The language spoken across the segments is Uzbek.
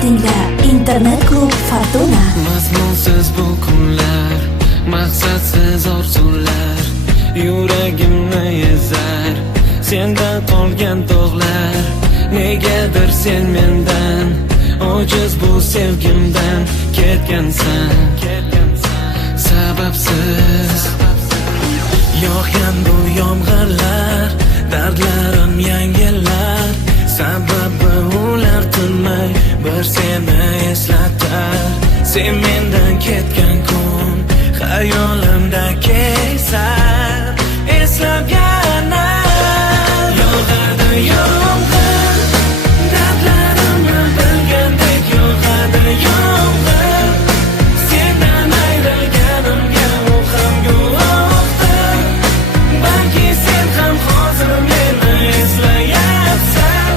tingla Internet klub Fortuna. Mazmunsiz bu kunlar, maqsadsiz orzular yuragimni ezar. Sendan qolgan dog'lar, negadir sen mendan ojiz bu sevgimdan ketgansan. Sababsiz yog'gan bu yomg'irlar, dardlarim yangilar. Sababi ular tinmay bir seni eslatar. Sen mendan ketgan kun xayolimda kezar. Eslab yana yog'adi yomg'ir, dardlarimni bilgandek yog'adi yomg'ir. Sendan ayrilganimga u ham guvohdir. Balki sen ham hozir meni eslayapsan,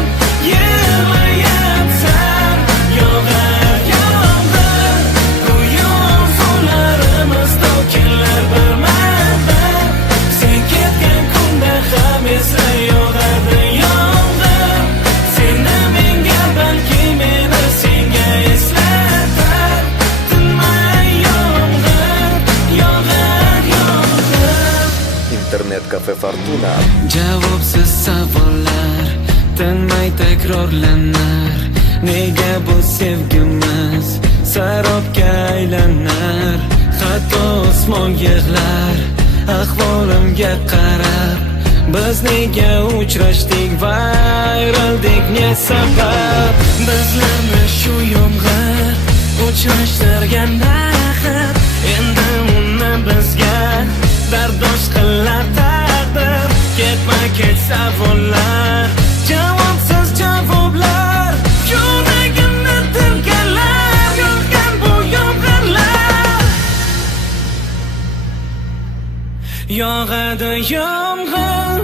yig'layapsan. Yog'ar yomg'ir, go'yo suvlarimiz to'kilar bir marta. Sen ketgan kunda ham esla yog'adi yomg'ir. Seni menga, balki meni senga eslatar. Tinmay yomg'ir, yog'ar yomg'ir. Internet-kafe Fortuna. Javobsiz savollar, tinmay takrorlanar. Nega bu sevgimiz sarobga aylanar? Hatto osmon yig'lar ahvolimga qarab. Biz nega uchrashdik va ayrildik, ne sabab? Bizlarni shu yomg'ir uchrashtirgan axir. Endi uni bizga dardosh qilar taqdir. Ketma-ket savollar, javobsiz javoblar, yuragimni tilgalar. Yog'gan bu yomg'irlar, yog'adi yomg'ir,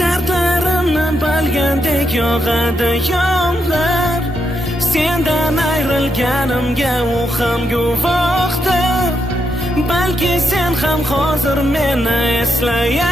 dardlarimni bilgandek yog'adi yomg'ir. Sendan ayrilganimga u ham guvohdir. Balki sen ham hozir meni eslayapsan.